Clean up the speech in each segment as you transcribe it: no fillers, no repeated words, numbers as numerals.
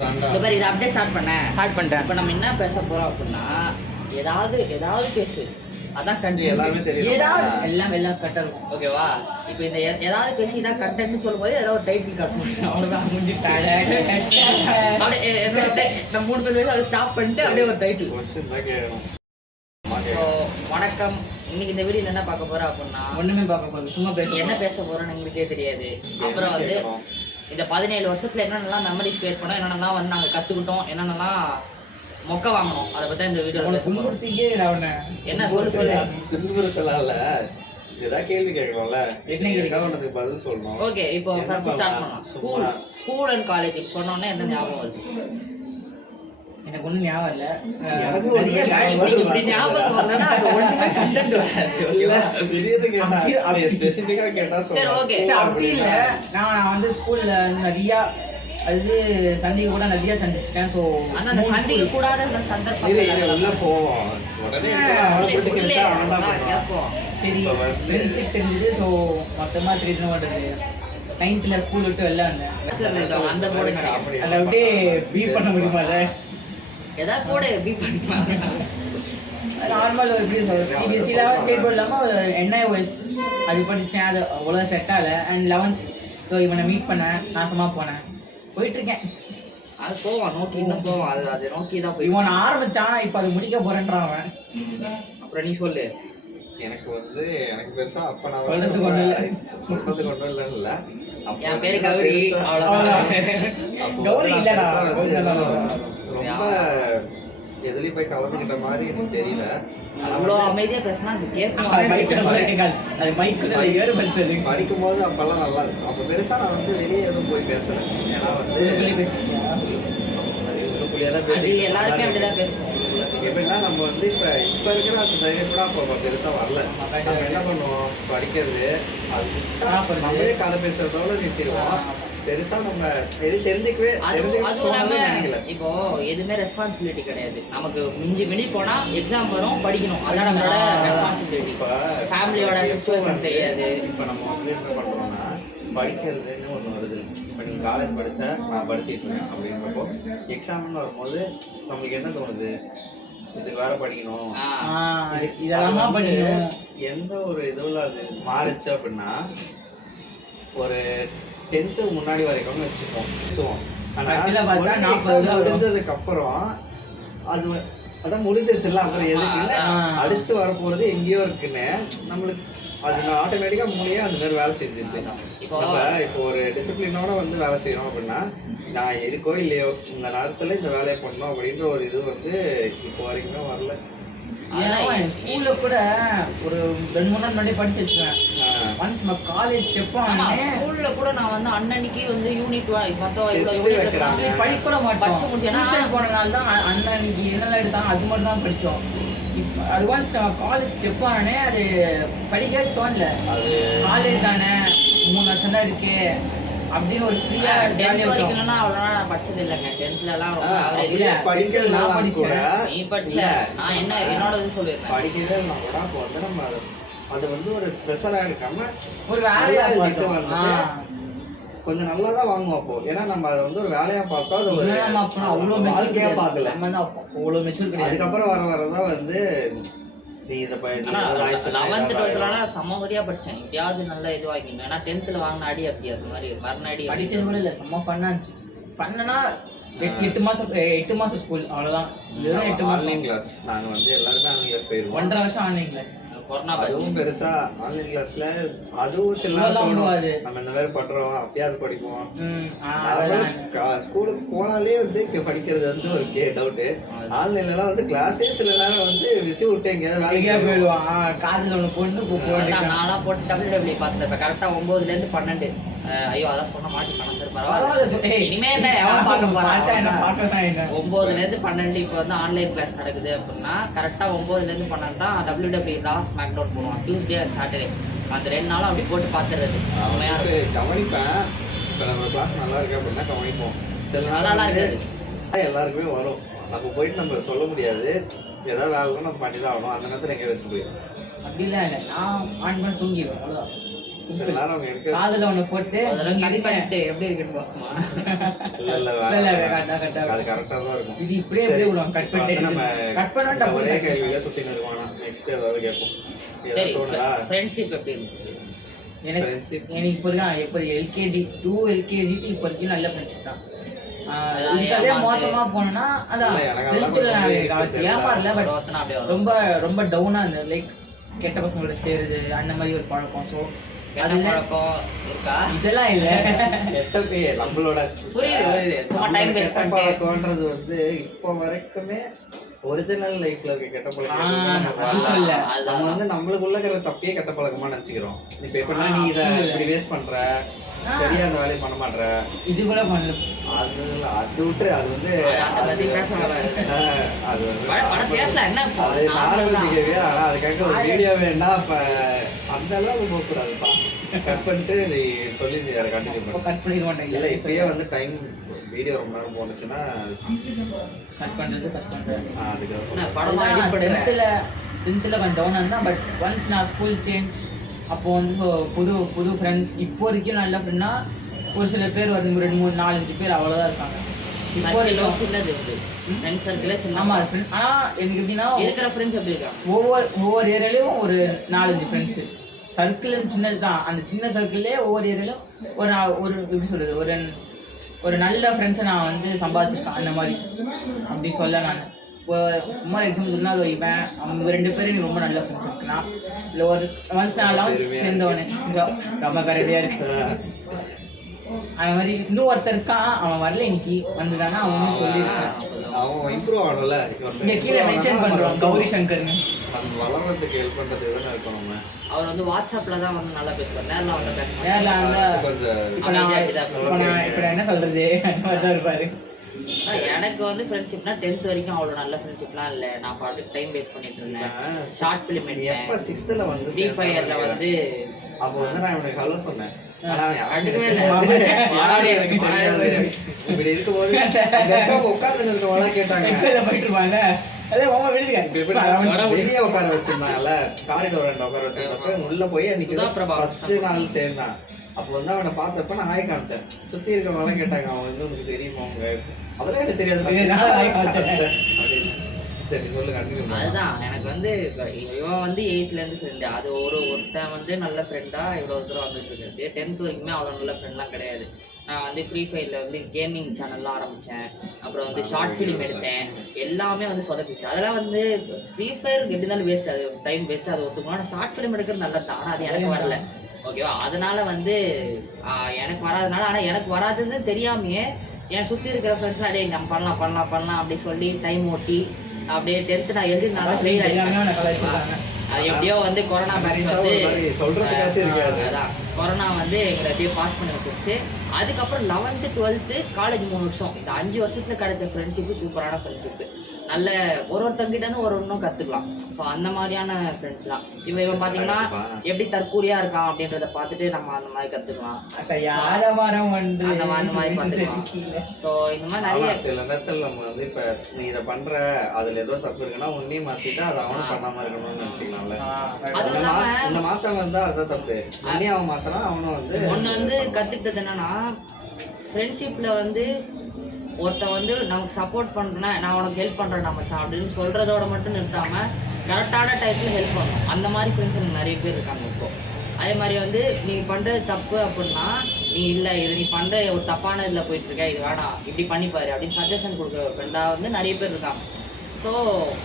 இந்த மாதிரி இதை அப்படியே ஸ்டார்ட் பண்ணிட்டேன். இப்போ நம்ம என்ன பேச போறோம் அப்படின்னா, ஏதாவது பேசு, அதான் கண்டென்ட். எல்லாமே தெரியும், எல்லாம் கரெக்டாக இருக்கும். ஓகேவா? இப்போ இந்த ஏதாவது பேசி இதான் கண்டென்ட்னு சொல்லும்போது ஏதாவது ஒரு டைட்டில் காட்டணும், அவ்வளோதான் முடிஞ்சுட்டாங்க. அப்படியே நம்ம 3 பேர் அதை ஸ்டாப் பண்ணிட்டு அப்படியே ஒரு டைட்டில். வணக்கம். இன்னைக்கு இந்த வீடியோ என்ன பார்க்க போறோம் அப்படின்னா, ஒண்ணுமே பார்க்க போறோம், சும்மா என்ன பேச போறோம்னு எங்களுக்கே தெரியாது. அப்புறம் வந்து இந்த 17 வருஷத்துல என்னென்னலாம் மெமரிஸ் கிரியேட் பண்ணோம், என்னென்னலாம் வந்து நாங்கள் கற்றுக்கிட்டோம், என்னென்னலாம் மொக்க வாங்கணும், அதை பற்றி இந்த வீடியோவில் பேச போகிறோம். என்ன சொல்லல, ஏதாவது கேள்வி கேட்கணும்ல, என்ன பதில் சொல்லணும். ஓகே, இப்போ ஃபர்ஸ்ட் ஸ்டார்ட் பண்ணலாம். ஸ்கூல் அண்ட் காலேஜ் சொன்னோன்னே என்ன ஞாபகம் வருது? எனக்கு ஒன்றும் ஞாபகம் இல்லை. இப்படி ஞாபகம் வரலன்னா அது ஒன்றுமே கண்டென்ட் வராது. ஸ்பெசிஃபிக்காக கேட்டால் சரி, ஓகே. அப்படி இல்லை, நான் வந்து ஸ்கூலில் நிறையா அது சந்திக்க கூட நிறைய சந்திச்சிட்டேன். ஸோ அந்த சந்திக்க கூடாத சந்தர்ப்பம் உள்ள போவோம், உடனே ஃப்ரெண்ட்ஷிப் தெரிஞ்சது. ஸோ மொத்தமாக தெரிஞ்சு பண்ணுறது 9th ஸ்கூல் விட்டு வெளில வந்தேன். அந்த போர்டு அதை அப்படியே பீட் பண்ண முடியுமா? இல்லை ஏதாவது போர்டு பீட் பண்ணிக்கலாம். நார்மல் ஒரு எப்படி சிபிஎஸ்சி இல்லாமல் ஸ்டேட் போர்டு இல்லாமல் NIOS அது படித்தேன். அது அவ்வளோ செட் ஆகலை. அண்ட் 11th ஸோ இவனை மீட் பண்ணேன், நாசமாக போனேன், போயிட்டுருக்கேன். அது போவான் நோக்கி, இன்னும் போவான், அது நோக்கி தான் போய். இவன் ஆரம்பிச்சான், இப்போ அது முடிக்க போறேன்றான் அவன். அப்புறம் நீ சொல்லு. எனக்கு பெருசா அப்ப நான் சொல்றது கொண்டு இல்ல, என் பேரு கௌரி. கௌரி இல்லடா, ரொம்ப எதுலயும் போய் கலந்துக்கிட்ட மாதிரி எனக்கு தெரியல. அவ்வளோ அமைதியா பேசினா அது கேட்கும். படிக்கும் போது அப்பெல்லாம் நல்லா, அப்ப பெருசா நான் வந்து வெளியே எதுவும் போய் பேசல. ஏன்னா வந்து எல்லாருமே அப்படிதான் பேசுவோம். எப்படின்னா நம்ம வந்து இப்ப இருக்கிற அந்த தைரியம் கூட அப்ப பெருசா வரல. நம்ம என்ன பண்ணுவோம், படிக்கிறது, அது நம்மளே கதை பேசுறதோட நிறுத்திடுவோம். பெருசா நம்ம எது தெரிஞ்சுக்கவே நினைக்கல. இப்போ எதுவுமே ரெஸ்பான்சிபிலிட்டி கிடையாது நமக்கு. மிஞ்சி போனா எக்ஸாம் வரும், படிக்கணும், அதான் நம்மளோட ரெஸ்பான்சிபிலிட்டி. ஃபேமிலியோட சிச்சுவேஷன் தெரியாது. இப்போ நம்ம வந்து என்ன பண்றோம்னா, படிக்கிறதுன்னு ஒன்று வருது. இப்போ நீங்கள் காலேஜ் படித்தா நான் படிச்சுட்டு இருக்கேன் அப்படின்றப்போ எக்ஸாம்னு வரும்போது நம்மளுக்கு என்ன தோணுது, இதுக்கு வேற படிக்கணும், இதெல்லாம் படிக்கணும். எந்த ஒரு இதுவில் அது மாறுச்சு அப்படின்னா, ஒரு 10th முன்னாடி வரைக்கும் வச்சுப்போம். ஆனால் முடிஞ்சதுக்கு அப்புறம் அதான் முடிஞ்சிருச்சுல, அப்புறம் எதுக்கு இல்லை, அடுத்து வரப்போறது எங்கேயோ இருக்குன்னு நம்மளுக்கு அது ஆட்டோமேட்டிக்கா மூலையே அந்த மாதிரி வேலை செஞ்சுட்டு நம்ம இப்போ ஒரு டிசிப்ளினோட வந்து வேலை செய்யறோம் அப்படின்னா, நான் இருக்கோ இல்லையோ இந்த நேரத்துல இந்த வேலையை பண்ணணும் அப்படின்ற ஒரு இது வந்து இப்போ வரைக்குமே வரல. ஸ்கூல்ல கூட ஒரு 2-3 நாள் முன்னாடி படிச்சு வச்சுருவேன். ஒன்ஸ் நம்ம காலேஜ் ஸ்டெப் ஸ்கூல்ல கூட நான் வந்து அன்னன்னைக்கு வந்து யூனிட் படிக்க கூட மாட்டோம். டியூஷன் போனனால தான் அன்னன்னைக்கு என்னெல்லாம் எடுத்தாங்க அது மட்டும் தான் படித்தோம். அது ஒன்ஸ் நம்ம காலேஜ் ஸ்டெப் ஆனே அது படிக்கவே தோணல. காலேஜ் தானே 3 வருஷம் தான் இருக்கு அப்படின்னு ஒரு ஃப்ரீயா ஜாலியா வரைக்கும்னா அவ்வளோ நான் படிச்சது இல்லைங்க. 10thலலாம் படிக்கலாம் நீ படிச்ச, நான் என்ன என்னோட இது சொல்லிடுறேன். படிக்கவே இல்லை கூட. அப்போ வந்து நம்ம அது வந்து ஒரு ப்ரெஷரா எடுக்காம ஒரு வேலையா கொஞ்சம் நல்லா தான் வாங்குவோம் அப்போ. ஏன்னா நம்ம அதை வந்து ஒரு வேலையா பார்த்தோம், அது ஒரு அவ்வளோ வாழ்க்கையா பார்க்கல. அவ்வளோ மெச்சூர் கிடையாது. அதுக்கப்புறம் வரதான் வந்து நீ இதை 11th 12th சமவரியா படிச்சேன். எப்படியாவது நல்ல இது வாங்கிங்க. ஏன்னா 10thல வாங்கின அடி அப்படி அது மாதிரி மறுநாடி படிச்சது கூட இல்லை. செம்ம ஃபன்னாச்சு. ஃபன்னா 8 மாசம் ஸ்கூல், அவ்வளோதான். 8 மாசம் கிளாஸ். நாங்கள் வந்து எல்லாருமே ஆன்லைன் கிளாஸ் போயிருவோம். 1.5 வருஷம் ஆன்லைன் கிளாஸ். அதுவும் பெருசா ஆன்லைன் கிளாஸ்ல அதுவும் சில நம்ம இந்த மாதிரி பண்றோம், அப்பயாவது படிப்போம். ஸ்கூலுக்கு போனாலே வந்து படிக்கிறது வந்து ஒரு டவுட்டு. ஆன்லைன்ல எல்லாம் வந்து கிளாஸே சில நேரம் வந்து வச்சு விட்டு எங்கேயாவது வேலைக்கா போயிடுவான். காதுல ஒன்று போட்டு நான்லாம் போட்டு WW பார்த்துருப்பேன். கரெக்டா 9ல இருந்து 12. ஐயோ அதெல்லாம் சொன்ன மாட்டி பணம் பரவாயில்ல. இனிமே எவன் பார்க்க போறான். 9ல இருந்து 12 இப்போ வந்து ஆன்லைன் கிளாஸ் நடக்குது அப்படின்னா கரெக்டா 9ல இருந்து 12 WW ஸ்மாக்டவுன் போடுவான். டியூஸ்டே அண்ட் சாட்டர்டே அந்த 2 நாளும் அப்படி போட்டு பார்த்துறது. கவனிப்பேன். இப்போ நம்ம கிளாஸ் நல்லா இருக்கு அப்படின்னா கவனிப்போம். சில நல்லா இருக்காது, எல்லாருக்குமே வரும். நம்ம போயிட்டு நம்ம சொல்ல முடியாது, ஏதாவது வேலை நம்ம பண்ணி தான் ஆகணும். அந்த நேரத்தில் எங்கே வச்சு போயிடும். அப்படிலாம் இல்லை, நான் ஆன் பண்ணி தூங்கிடுவேன், அவ்வளோதான். சில நேரம் அவங்க எடுக்க காதுல ஒண்ணு போட்டு அதெல்லாம் கட் இடுங்க. பண்ணிட்டு எப்படி இருக்குன்னு பார்க்குமா? இல்ல அது கரெக்டா தான் இருக்கும். இது இப்படியே எப்படி விடுவாங்க கட் பண்ணிட்டு நம்ம கட் பண்ணா ஒரே கேள்வியில சுத்தின்னு இருக்கானா. நெக்ஸ்ட் ஏதாவது கேட்போம். சரி, ஏதாவது தோணுதா? ஃப்ரெண்ட்ஷிப் எப்படி இருக்கு? எனக்கு Friendship. எனக்கு இப்போ இருக்கான் இப்போ எல்கேஜி 2 எல்கேஜி இப்போ வரைக்கும் நல்ல ஃப்ரெண்ட்ஷிப் தான். இதுக்காகவே மோசமா போனோம்னா அதான் இல்ல, எனக்கு அதெல்லாம் 10th கொஞ்சம் வச்சு ஏமாறல. பட் ஒருத்தனா அப்படியே வரும். ரொம்ப ரொம்ப டவுனா இருந்தது. லைக் கெட்ட பசங்களோட சேருது அந்த மாதிரி ஒரு பழக்கம். ஸோ கெட்ட பழக்கம் இருக்கா? இதெல்லாம் இல்ல. கெட்ட பேர் நம்மளோட புரியுது. சும்மா டைம் நம்ம வேஸ்ட் கெட்ட பண்ணிட்டு பழக்கம்ன்றது வந்து இப்போ வரைக்குமே ஒரிஜினல் லைஃப்ல இருக்க கெட்ட பழக்கம் அது சொல்ல. நம்ம வந்து நம்மளுக்குள்ள இருக்கிற தப்பே கெட்ட பழக்கமா நினைச்சுக்கிறோம். இப்ப எப்படின்னா நீ இதை இப்படி வேஸ்ட் பண்ற, சரியா அந்த வேலையை பண்ண மாட்ற, இது கூட பண்ணல. அது விட்டு அது வந்து அதை பத்தி பேச வேணாம். அது வந்து படம் பேசலாம் என்ன இப்போ? அது நார்மல் நார்மல் தான். பிஹேவியர். ஆனா அதுக்காக ஒரு வீடியோ வேணா இப்ப அந்த அளவுக்கு போகக்கூடாதுப்பா. கட் பண்ணிட்டு நீ சொல்லி நீ அதை கண்டினியூ இப்போ பண்ண. கட் பண்ணிட மாட்டேங்க. இல்ல இப்பயே வந்து டைம் வீடியோ ரொம்ப நேரம் போனுச்சுன்னா கட் பண்றது கஷ்டம். அதுக்கு என்ன, படமா edit பண்ணுற? 10th கொஞ்சம் டவுனாக இருந்தேன். பட் ஒன்ஸ் நான் ஸ்கூல் சேஞ்ச் அப்போ வந்து புது புது ஃப்ரெண்ட்ஸ் இப்போ வரைக்கும் நல்ல ஃப்ரெண்ட்னா ஒரு சில பேர் ஒரு 2 3 4 5 பேர் அவ்வளோதான் இருக்காங்க இப்போ சர்க்கிள் வரைக்கும். சின்னது இது. ஃப்ரெண்ட் சர்க்கிளே சின்ன. ஆமாம் ஃப்ரெண்ட். ஆனால் எனக்கு எப்படின்னா இருக்கிற ஃப்ரெண்ட்ஸ் எப்படி இருக்காங்க? ஒவ்வொரு ஏரியாலையும் ஒரு 4 5 ஃப்ரெண்ட்ஸு. சர்க்கிள் சின்னது தான். அந்த சின்ன சர்க்கிள்லேயே ஒவ்வொரு ஏரியாலையும் ஒரு எப்படி சொல்கிறது ஒரு நல்ல ஃப்ரெண்ட்ஸை நான் வந்து சம்பாதிச்சிருக்கேன். அந்த மாதிரி அப்படி சொல்ல நான் இப்போ சும்மா எக்ஸாம்பிள் சொன்னால் இவன் அவங்க 2 பேரும் எனக்கு ரொம்ப நல்ல ஃப்ரெண்ட்ஸ் இருக்குன்னா இல்லை ஒரு ஒன்ஸ் நான் 11th சேர்ந்தவனே ரொம்ப கரெக்டாக இருக்கு. அந்த மாதிரி இன்னும் ஒருத்தர் இருக்கான், அவன் வரல இன்னைக்கு வந்துட்டானா அவனும் சொல்லியிருக்கான். அவன் இம்ப்ரூவ் ஆகணும்ல. இங்கே கீழே மென்ஷன் பண்ணுறோம் கௌரி சங்கர்னு. நம்ம வளர்றதுக்கு ஹெல்ப் பண்றது எதுனா இருக்கும். நம்ம அவர் வந்து வாட்ஸ்அப்ல தான் வந்து நல்லா பேசுவார். நேரில் வந்து பேச மாட்டார். நேரில் அந்த கொஞ்சம் இப்போ நான் என்ன சொல்கிறது அந்த மாதிரி தான் இருப்பார். எனக்கு வந்து ஃப்ரெண்ட்ஷிப்னா 10th வரைக்கும் அவ்வளோ நல்ல ஃப்ரெண்ட்ஷிப்லாம் இல்லை. நான் பாட்டுக்கு டைம் வேஸ்ட் பண்ணிட்டு இருந்தேன். ஷார்ட் ஃபிலிம் நீ எப்ப எடுத்தேன். 6th வந்து ஃப்ரீ ஃபயர்ல வந்து அப்போ வந்து நான் இவனுக்கு ஹலோ சொன்னேன். ஆனா கண்டுக்கவே இல்லை. யாரும் எனக்கு தெரியாது. இப்படி இருக்கும்போது உட்கார்ந்து இருக்கவங்களா கேட்டாங்க. எக்ஸாமில் போயிட்டு இருப்பாங்க. அதே மாமா வெளியே இப்ப எப்படி வெளியே உட்கார வச்சிருந்தாங்கல்ல, காரிடோர் உட்கார வச்சிருந்தப்ப உள்ள போய் அன்னைக்கு ஃபர்ஸ்ட் நாள் சேர்ந்தான். அப்போ வந்து அவனை பார்த்தப்ப நான் ஆய் காமிச்சேன். சுத்தி இருக்கவங்களாம் கேட்டாங்க, அவன் வந்து உனக்கு தெரியுமா அவங்க? அதெல்லாம் எனக்கு தெரியாது. சரி சொல்லு, கண்டினியூ. அதுதான் எனக்கு வந்து இவன் வந்து 8th இருந்து ஃப்ரெண்டு. அது ஒருத்தன் வந்து நல்ல ஃப்ரெண்டா இவ்வளோ தூரம் வந்துட்டு இருக்கு. 10th வரைக்குமே அவ்வளோ நல்ல ஃப்ரெண்ட்லாம் கிடையாது. நான் வந்து ஃப்ரீ ஃபயரில் வந்து கேமிங் சேனல்லாம் ஆரம்பித்தேன். அப்புறம் வந்து ஷார்ட் ஃபிலிம் எடுத்தேன். எல்லாமே வந்து சொதப்பிச்சு. அதெல்லாம் வந்து ஃப்ரீ ஃபயர் எப்படி இருந்தாலும் வேஸ்ட், அது டைம் வேஸ்ட், அது ஒத்துக்கணும். ஆனால் ஷார்ட் ஃபிலிம் எடுக்கிறது நல்லது தான். ஆனால் அது எனக்கு வரல. ஓகேவா? அதனால வந்து எனக்கு வராதனால, ஆனால் எனக்கு வராதுன்னு தெரியாமையே என் சுற்றி இருக்கிற ஃப்ரெண்ட்ஸ்லாம் அப்படியே நம்ம பண்ணலாம் அப்படி சொல்லி டைம் ஓட்டி அப்படியே 10th நான் எழுதி நல்லா ஃபெயில் ஆகிட்டேன். அது எப்படியோ வந்து கொரோனா பேட்ச் வந்து அதான் கொரோனா வந்து எங்களை அப்படியே பாஸ் பண்ணி வச்சிருச்சு. அதுக்கப்புறம் 11th 12th காலேஜ் 3 வருஷம். இந்த 5 வருஷத்துல கிடைச்ச ஃப்ரெண்ட்ஷிப்பு சூப்பரான ஃப்ரெண்ட்ஷிப்பு. நல்ல ஒருத்தங்கிட்ட இருந்து ஒன்றும் கற்றுக்கலாம். ஸோ அந்த மாதிரியான ஃப்ரெண்ட்ஸ் தான். இவன் பார்த்தீங்கன்னா எப்படி தற்கூரியாக இருக்கான் அப்படின்றத பார்த்துட்டு நம்ம அந்த மாதிரி கற்றுக்கலாம். அந்த மாதிரி பார்த்துக்கலாம். ஸோ இந்த மாதிரி நிறைய சில நேரத்தில் நம்ம வந்து இப்போ நீ இதை பண்ற அதில் ஏதோ தப்பு இருக்குன்னா உன்னையும் மாற்றிட்டு அதை அவனும் பண்ணாமல் இருக்கணும்னு நினச்சிக்கலாம்ல. இந்த மாற்றம் வந்தால் அதுதான் தப்பு. உன்னையும் அவன் மாற்றினா அவனும் வந்து ஒன்று வந்து கற்றுக்கிட்டது என்னன்னா, ஃப்ரெண்ட்ஷிப்பில் வந்து ஒருத்தன் வந்து நமக்கு சப்போர்ட் பண்ணுறேன்னா நான் உனக்கு ஹெல்ப் பண்ணுறேன் மச்சான் அப்படின்னு சொல்கிறதோட மட்டும் நிறுத்தாமல் கரெக்டான டைத்தில் ஹெல்ப் பண்ணணும். அந்த மாதிரி ஃப்ரெண்ட்ஸ் எனக்கு நிறைய பேர் இருக்காங்க இப்போது. அதே மாதிரி வந்து நீ பண்ணுறது தப்பு அப்படின்னா நீ இல்லை இது நீ பண்ணுற ஒரு தப்பான இதில் போயிட்டுருக்க, இது வேணாம் இப்படி பண்ணிப்பாரு அப்படின்னு சஜஷன் கொடுக்குற ஒரு ஃப்ரெண்டாக வந்து நிறைய பேர் இருக்காங்க. ஸோ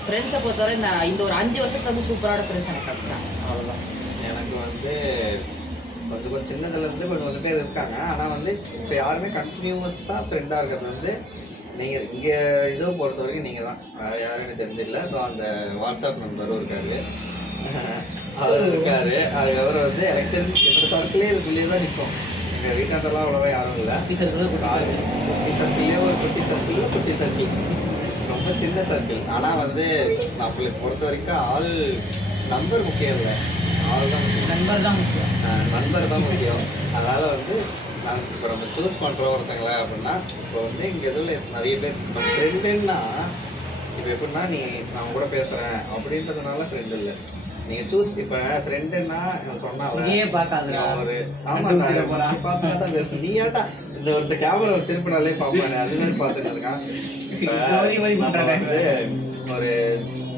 ஃப்ரெண்ட்ஸை பொறுத்தவரை இந்த ஒரு 5 வருஷத்துக்கு வந்து சூப்பரான ஃப்ரெண்ட்ஸ் எனக்கு கிடச்சிட்டாங்க. அவ்வளோதான். எனக்கு வந்து கொஞ்சம் சின்னதுலேருந்து கொஞ்சம் பேர் இருக்காங்க. ஆனால் வந்து இப்போ யாருமே கண்டினியூஸாக ஃப்ரெண்டாக இருக்கிறது வந்து நீங்கள் இங்கே இதோ பொறுத்த வரைக்கும் நீங்கள் தான். வேறு யாரும் எனக்கு தெரிஞ்சிடல. ஸோ அந்த வாட்ஸ்அப் நம்பரும் இருக்காரு, அவர் இருக்காரு. அதுக்கப்புறம் வந்து எனக்கு தெரிஞ்சு என்னோட சர்க்கிளே இதுக்குள்ளேயே தான் நிற்போம். எங்கள் வீட்டாண்டெல்லாம் அவ்வளோவா யாரும் இல்லை. குட்டி சர்க்கிள்லேயே ஒரு குட்டி சர்க்கிள் ரொம்ப சின்ன சர்க்கிள். ஆனால் வந்து நம்மளுக்கு பொறுத்த வரைக்கும் ஆள் நம்பர் முக்கியம் இல்லை, ஆள் தான் முக்கியம். நண்பர் தான் முக்கியம். அதனால் வந்து நாங்கள் இப்போ நம்ம சூஸ் பண்ணுறோம் ஒருத்தங்கள அப்படின்னா, இப்போ வந்து இங்கே எதுவும் நிறைய பேர் இப்போ ஃப்ரெண்டுன்னா இப்போ எப்படின்னா நீ நான் கூட பேசுகிறேன் அப்படின்றதுனால ஃப்ரெண்டு இல்லை. நீங்க சூஸ் இப்ப ஃப்ரெண்டுன்னா சொன்னால இதே பார்க்காதடா ஒரு ஆமா பார்த்தா பேசு நீ ஏன்டா இந்த ஒருத்த கேமரா திருப்பினாலே பாப்பானே அது மாதிரி பார்த்துட்டு இருக்கான். ஒரு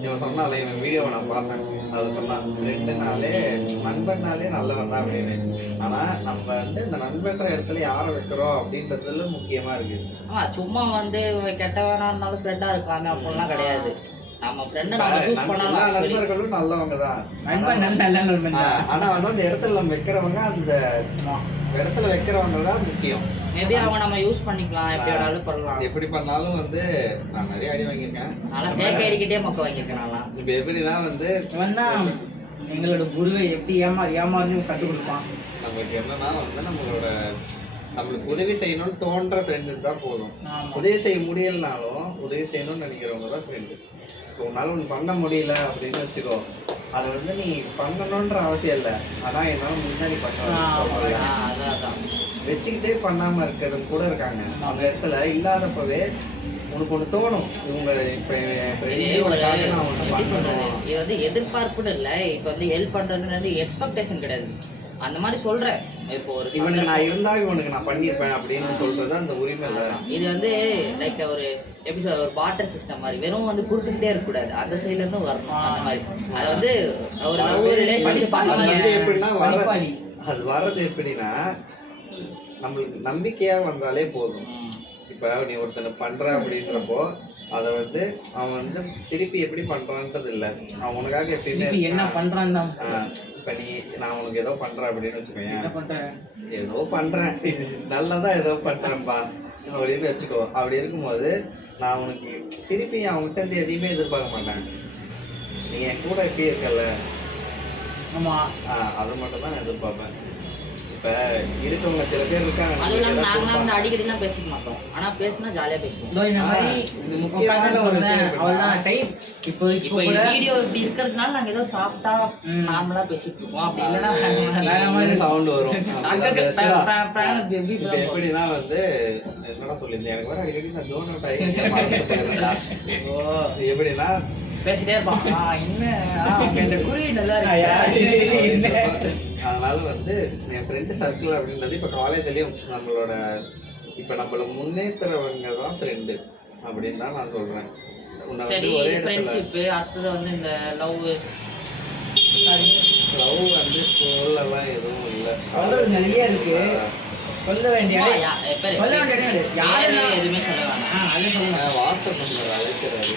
இவன் சொன்னாலே இவன் வீடியோவை நான் பார்த்தேன். அது சொன்னான் ஃப்ரெண்டுனாலே நண்பன்னாலே நல்லவன் தான் அப்படின்னு. ஆனா நம்ம வந்து இந்த நண்பன்ற இடத்துல யாரை வைக்கிறோம் அப்படின்றதுல முக்கியமா இருக்கு. சும்மா வந்து கெட்டவனா இருந்தாலும் ஃப்ரெண்டா இருக்காங்க அப்படிலாம் கிடையாது. நம்ம ஃப்ரெண்ட் நம்ம சூஸ் பண்ணலாம். நண்பர்களும் நல்லவங்க தான். ஆனா வந்து அந்த இடத்துல நம்ம வைக்கிறவங்க அந்த இடத்துல வைக்கிறவங்க தான் முக்கியம். மேபி அவங்க நம்ம யூஸ் பண்ணிக்கலாம், எப்படி வேணாலும் பண்ணலாம். எப்படி பண்ணாலும் வந்து நான் நிறைய அடி வாங்கியிருக்கேன். நான் ஃபேக் ஐடிக்கிட்டே மொக்க வாங்கியிருக்கேன். இப்போ எப்படின்னா வந்து எங்களோட குருவை எப்படி ஏமாறுன்னு கற்றுக் கொடுப்பான். நமக்கு என்னன்னா வந்து நம்மளுக்கு உதவி செய்யணும்னு தோன்ற ஃப்ரெண்டு தான் போதும். உதவி செய்ய முடியலனாலும் உதவி செய்யணும்னு நினைக்கிறவங்க தான் ஃப்ரெண்டு. இப்போ உன்னால ஒன்று பண்ண முடியல அப்படின்னு வச்சுக்கோ, அதை வந்து நீ பண்ணணுன்ற அவசியம் இல்லை. ஆனால் என்னால் முன்னாடி பண்ண வச்சுக்கிட்டே பண்ணாமல் இருக்கிறவங்க கூட இருக்காங்க. அந்த இடத்துல இல்லாதப்பவே உனக்கு ஒன்று தோணும், இவங்க இப்போ இது வந்து எதிர்பார்ப்புன்னு இல்லை. இப்போ வந்து ஹெல்ப் பண்ணுறதுன்னு வந்து எக்ஸ்பெக்டேஷன் கிடையாது. அந்த மாதிரி சொல்றேன். இப்போ ஒரு இவனுக்கு நான் இருந்தா இவனுக்கு நான் பண்ணிருப்பேன் அப்படின்னு சொல்றது அந்த உரிமை இல்லை. இது வந்து லைக் ஒரு எப்படி சொல்ற, ஒரு பார்ட்டர் சிஸ்டம் மாதிரி. வெறும் வந்து கொடுத்துக்கிட்டே இருக்கக்கூடாது, அந்த சைட்ல இருந்து வரணும். அந்த மாதிரி அது வந்து ஒரு லவ் ரிலேஷன்ஷிப் வந்து எப்படின்னா அது வர்றது எப்படின்னா நம்மளுக்கு நம்பிக்கையா வந்தாலே போதும். இப்போ நீ ஒருத்தனை பண்ற அப்படின்றப்போ அதை வந்து அவன் வந்து திருப்பி எப்படி பண்றான்றது இல்லை, அவன் உனக்காக எப்பயுமே என்ன பண்றான் தான். இப்போ நான் உனக்கு ஏதோ பண்றேன் அப்படின்னு வச்சுக்கோங்க, ஏதோ பண்றேன் நல்லதா ஏதோ பண்றேன்ப்பா அப்படின்னு வச்சுக்கோ. அப்படி இருக்கும்போது நான் உனக்கு திருப்பி அவங்ககிட்ட இருந்து எதையுமே எதிர்பார்க்க மாட்டேன். நீ என் கூட எப்படி இருக்கல, ஆமா அது மட்டும் தான் எதிர்பார்ப்பேன். இப்போ இருக்கவங்க சில பேர் இருக்காங்க, நாங்களாம் வந்து அடிக்கடிலாம் பேசிக்க மாட்டோம். ஆனா பேசினா ஜாலியா பேசுவோம். இது முக்கியமான ஒரு டைம். இப்போ வீடியோ இப்படி இருக்கிறதுனால நாங்க ஏதோ சாஃப்டா நார்மலா பேசிட்டு இருக்கோம். அப்படி இல்லைன்னா சவுண்ட் வரும். எப்படின்னா வந்து என்னடா சொல்லியிருந்தேன், எனக்கு வர அடிக்கடி நான் ஜோன் அவுட் ஆகி எப்படின்னா பேசிட்டே இருப்பான். இந்த குறியீடு நல்லா இருக்கு. அதனால வந்து என் ஃப்ரெண்டு சர்க்கிள் அப்படின்றது இப்போ காலேஜ்லேயும் நம்மளோட இப்போ நம்மள முன்னேற்றுறவங்க தான் ஃப்ரெண்டு அப்படின்னு தான் நான் சொல்கிறேன். சரி, ஃப்ரெண்ட்ஷிப் அடுத்தது வந்து இந்த லவ் வந்து ஸ்கூல்லலாம் எதுவும் இல்லை. நிறைய இருக்கு சொல்ல வேண்டிய எதுவுமே சொல்ல வேணாம். அது சொல்லுங்க. WhatsApp number அழைக்கிறாரு.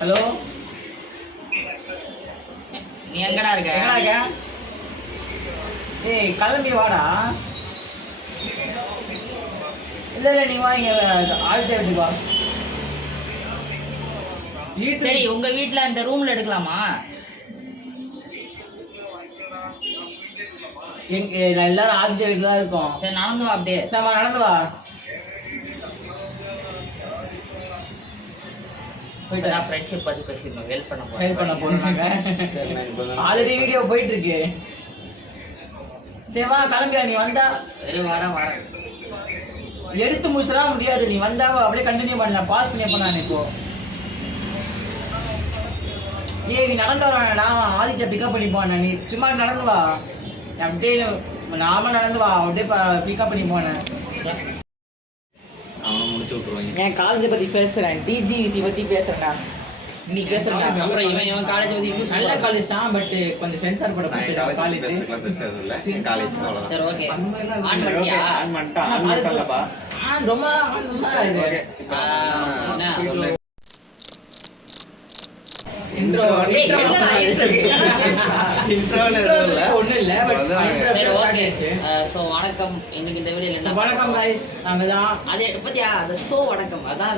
ஹலோ, நீ எங்கடா இருக்க? ஏய் கிளம்பி வாடா. இல்லை நீ வாங்க ஆழ்த்த எடுத்துக்கா. சரி, உங்க வீட்டுல இந்த ரூம்ல எடுக்கலாமா? எல்லாரும் ஆழ்த்த வீட்டுல தான் இருக்கோம். சரி, நடந்து வா. அப்படியே சாமா நடந்து வா. போயிட்டு ஃப்ரெண்ட்ஷிப் பத்தி பேசிருந்தோம். ஹெல்ப் பண்ண போறாங்க. ஆல்ரெடி வீடியோ போயிட்டு இருக்கு. சரி வா, கிளம்பியா. நீ வந்தா வரேன். எடுத்து முடிச்சலாம் முடியாது. நீ வந்தா அப்படியே கண்டினியூ பண்ணலாம். பாஸ் பண்ணி பண்ண இப்போ. நீ நடந்து வரடா. ஆதித்யா பிக்கப் பண்ணி போன. நீ சும்மா நடந்து வா. அப்படியே நாம நடந்து வா. அப்படியே பிக்கப் பண்ணி போனேன். என் காலேஜை பத்தி பேசுறேன், டிஜிவிசி பத்தி பேசுறேன். நீ பேசுறேன். அப்புறம் இவன் காலேஜ் பத்தி நல்ல காலேஜ் தான், பட் கொஞ்சம் சென்சார் பண்ண காலேஜ். சரி, ஓகே. ஆன் பண்ணியா? ரொம்ப வணக்கம். இன்னைக்கு இந்த வீடியோல வணக்கம் गाइस. நாம தான் அதே பத்தியா அந்த வணக்கம் அதான்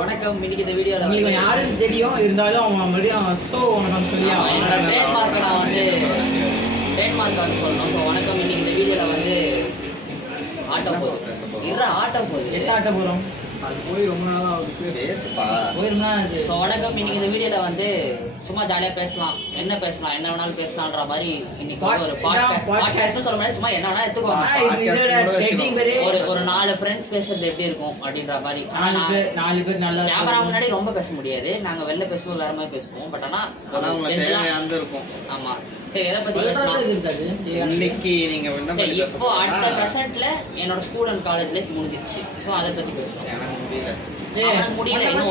வணக்கம். இன்னைக்கு இந்த வீடியோல உங்களுக்கு யாரும் தெரியும், இருந்தாலும் அவங்க மறுபடியும் வணக்கம் சொல்லியா ட்ரேட்மார்க் நான் வந்து ட்ரேட்மார்க் வந்து சொல்லணும். ஸோ வணக்கம். இன்னைக்கு இந்த வீடியோல வந்து ஆட்டோ போகுது. 8 ஆட்டோ போகிறோம். அது போய் ரொம்ப நாளா ஆகுது பேசுப்பா. போயிருந்தா அது ஸோ வணக்கம். இன்னைக்கு இந்த வீடியோல வந்து சும்மா ஜாலியா பேசலாம், என்ன பேசலாம், என்ன வேணாலும் பேசலான்ற மாதிரி இன்னைக்கு வந்து ஒரு பாட்காஸ்ட் சொல்ல முடியாது, சும்மா என்ன வேணா எடுத்துக்கோங்க. ஒரு 4 ஃப்ரெண்ட்ஸ் பேசுறது எப்படி இருக்கும் அப்படின்ற மாதிரி. 4 பேர் நல்லா கேமரா முன்னாடி ரொம்ப பேச முடியாது, நாங்க வெளில பேசும்போது வேற மாதிரி பேசுவோம். பட் ஆனா இருக்கும். ஆமா. சரி, எதை பத்தி பேசலாம்? இன்னைக்கு நீங்க என்ன சரி, பத்தி இப்போ அடுத்த பிரசன்ட்ல என்னோட ஸ்கூல் அண்ட் காலேஜ் லைஃப் முடிஞ்சிருச்சு. ஸோ அதை பத்தி பேசலாம். எனக்கு முடியல. அவனுக்கு முடியல, இன்னும்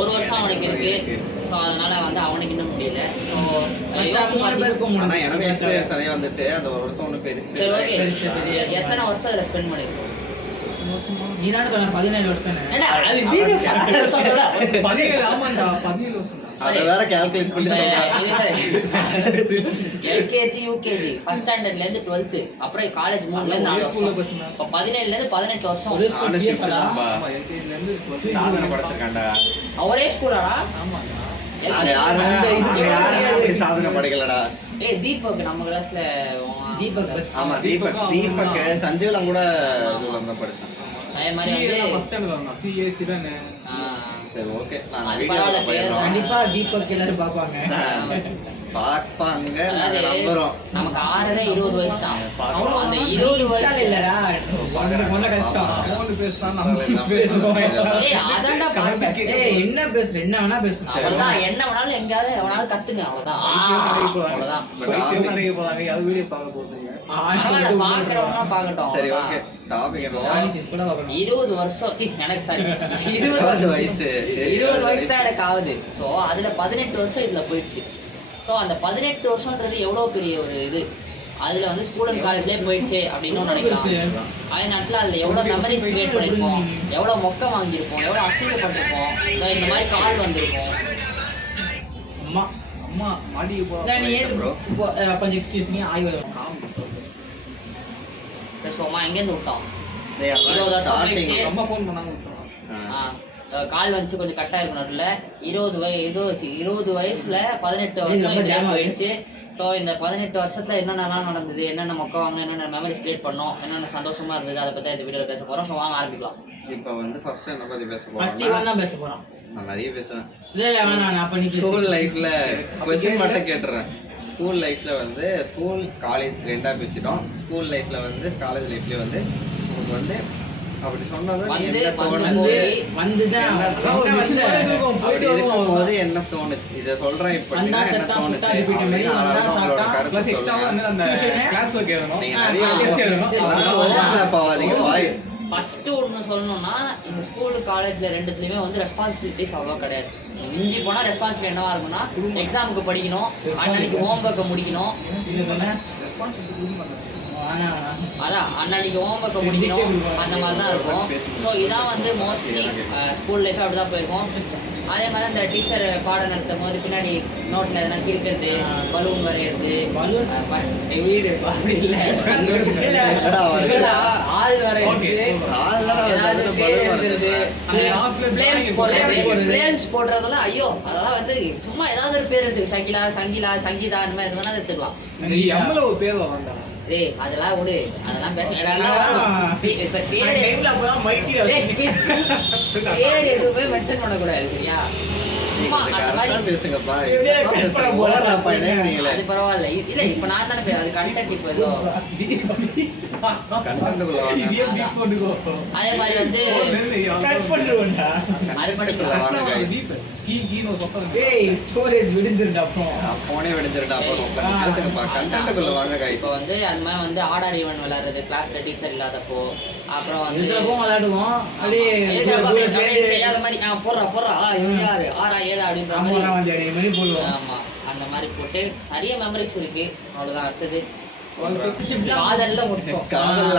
ஒரு வருஷம் அவனுக்கு இருக்கு. ஸோ அதனால வந்து அவனுக்கு இன்னும் முடியல. ஸோ ஆனா எனக்கு எக்ஸ்பீரியன்ஸ் நிறைய வந்துச்சு. அந்த ஒரு வருஷம் ஒண்ணு பெருசு. சரி, ஓகே. எத்தனை வருஷம் அதில் ஸ்பெண்ட் பண்ணிருக்கோம்? நீ தானே சொன்ன 17 வருஷம். அது 17 ஆமாண்டா 17 வருஷம். அத வேற கால்குலேட் பண்ணி சொல்றேன். எல்கேஜி யூகேஜி ஃபர்ஸ்ட் ஸ்டாண்டர்ட்ல இருந்து 12th, அப்புறம் காலேஜ் 3ல இருந்து 4 வருஷம். இப்போ 17ல இருந்து 18 வருஷம். ஆமா எல்கேஜில இருந்து 12 சாதனை படைச்சிருக்கான்டா. ஒரே ஸ்கூலாடா? ஆமாடா. யாரும் சாதனை படைக்கலடா. ஏய் தீபக் நம்ம கிளாஸ்ல ஆமா தீபக் சஞ்சீவ்லாம் கூட இதுல தான் படிச்சான். அதே மாதிரி வந்து ஃபர்ஸ்ட் டைம் வரணும் சிஹெச் தானே. சரி ஓகே, நான் அது வீடியோல பரவாயில்ல, போயிடுறோம். கண்டிப்பா தீபக் எல்லாரும் பாப்பாங்க. பாப்பாங்க. நாங்க நம்புறோம். நமக்கு ஆறதே 20 வயசு தான். பாக்குறோம். அந்த 20 வயசு இல்லடா முதல்ல கஷ்டம். ஃபோன் பேசினா நம்ம பேசுவோம். ஏய் அதான்டா பாட்காஸ்ட். ஏய் என்ன பேசுற, என்ன வேணா பேசணும். அவ்வளவுதான், என்ன வேணாலும் எங்கயாவது எவனாவது கத்துங்க, அவ்வளவுதான். அவ்வளவுதான். கடைக்கு போறாங்க, அது வீடியோ பார்க்க போறீங்க. பரவாயில்ல, பாக்குறவங்க பாக்கட்டும். சரி ஓகே, டாபிக் என்ன? 20 வருஷம் எனக்கு சாரி 20 வயசு. 20 வயசு தான் எனக்கு ஆகுது. ஸோ அதுல 18 வருஷம் இதுல போயிடுச்சு. ஸோ அந்த 18 வருஷம்ன்றது எவ்வளோ பெரிய ஒரு இது. அதுல வந்து ஸ்கூல் அண்ட் காலேஜ்லேயே போயிடுச்சு அப்படின்னு நினைக்கலாம். அதே நேரத்தில் அதில் எவ்வளோ மெமரிஸ் கிரியேட் பண்ணியிருப்போம், எவ்வளோ மொக்கை வாங்கியிருப்போம், எவ்வளோ அசிங்கப்பட்டிருப்போம், இந்த மாதிரி கால் வந்திருக்கும். அம்மா அம்மா மாடிக்கு போறா. நீ ஏன் ப்ரோ கொஞ்சம் எக்ஸ்கியூஸ் மீ ஆய்வு பேசுவோமா? எங்கேருந்து விட்டோம்? டேய், 20 வருஷம் starting. போயிடுச்சு. அம்மா ஃபோன் பண்ணாங்க விட்டுறோம். கால் வந்துச்சு, கொஞ்சம் கட்டாக இருக்கும் நடுவில். 20 வயசுல 18 வருஷம் போயிடுச்சு. ஸோ இந்த 18 வருஷத்துல என்னென்னலாம் நடந்தது, என்னென்ன மொக்க வாங்க, என்னென்ன மெமரிஸ் கிரியேட் பண்ணோம், என்னென்ன சந்தோஷமா இருந்தது, அதை பற்றி இந்த வீடியோவில் பேச போகிறோம். ஸோ வாங்க ஆரம்பிக்கலாம். இப்போ வந்து ஃபர்ஸ்ட் என்ன பத்தி பேச ஃபர்ஸ்ட் போறோம்? இவன் தான் பேச போறான். நான் நிறைய பேசுறேன். இல்ல வேணாம், அப்ப நீ ஸ்கூல் லைஃப்ல क्वेश्चन மட்டும் கேட்றேன். ஸ்கூல் லைஃப்ல வந்து ஸ்கூல் காலேஜ் ரெண்டா பிரிச்சிட்டோம். ஸ்கூல் லைஃப்ல வந்து காலேஜ் லைஃப்ல வந்து உங்களுக்கு வந்து அப்படி சொன்னது என்ன தோணுது, வந்துதான் போயிட்டு இருக்கும்போது என்ன தோணுது, இத சொல்றேன் இப்ப என்ன தோணுது ப்ளஸ் எக்ஸ்ட்ராவா அந்த கிளாஸ் ஒர்க் எழுதணும். நீங்க நிறைய டெஸ்ட் எழுதணும். பாவாதீங்க வாய்ஸ். ஃபர்ஸ்ட் ஒன்று சொல்லணும்னா, இந்த ஸ்கூலு காலேஜில் ரெண்டுத்துலேயுமே வந்து ரெஸ்பான்சிபிலிட்டிஸ் அவ்வளோ கிடையாது. மிஞ்சி போனால் ரெஸ்பான்சிபிலிட்டி என்னவா இருக்குன்னா, எக்ஸாமுக்கு படிக்கணும், அன்னன்னைக்கு ஹோம் ஒர்க்கை முடிக்கணும். என்ன சொன்ன? அதான் அன்னன்னைக்கு ஹோம் ஒர்க்கை முடிக்கணும், அந்த மாதிரி தான் இருக்கும். ஸோ இதான் வந்து மோஸ்ட்லி ஸ்கூல் லைஃப் அப்படி தான் போயிருக்கோம். அதே மாதிரி அந்த டீச்சர் பாடம் நடத்தும் போது பின்னாடி நோட்டில் எதனா கிறுக்கிறது, பலூன் வரைகிறது, வீடு அப்படி இல்லை ஆள் வரைகிறது, ஏதாவது பேர் எழுதுறது, ஃப்ளேம்ஸ் போடுறதெல்லாம் ஐயோ அதெல்லாம் வந்து சும்மா ஏதாவது ஒரு பேர் எடுத்துக்கு, சங்கிலா சங்கீதா அந்த மாதிரி எது வேணாலும் எடுத்துக்கலாம். எவ்வளவு ஒரு பேர் வந்தாங்க. ஏய் அதெல்லாம் விடு, அதெல்லாம் பேச பேர் எதுவுமே மென்ஷன் பண்ணக்கூடாது, சரியா? சும்மா அந்த மாதிரி பேசுங்கப்பா. அது பரவாயில்ல. இல்ல இப்ப நான் தானே பேர், அது கண்டென்ட் இப்போ ஏதோ அதே மாதிரி வந்து அது பண்ணிக்கலாம். ஸ்டோரேஜ் விடுஞ்சிருந்தா போனே விடுஞ்சிருட்டா பேசுங்கப்பா. கண்டென்ட்டுக்குள்ள வாங்க guys. இப்போ வந்து அந்த மாதிரி வந்து ஆர்டர் ஈவென்ட் விளையாடுறது, கிளாஸ்ல டீச்சர் இல்லாதப்போ, அப்புறம் வந்து விளையாடுவோம். தெரியாத மாதிரி போடுறா இவங்க யாரு 6 7 அப்படின்ற மாதிரி போடுவோம். ஆமா அந்த மாதிரி போட்டு நிறைய மெமரிஸ் இருக்கு. அவ்வளவுதான். அடுத்தது காதல்ல முடிச்சோம். காதல்ல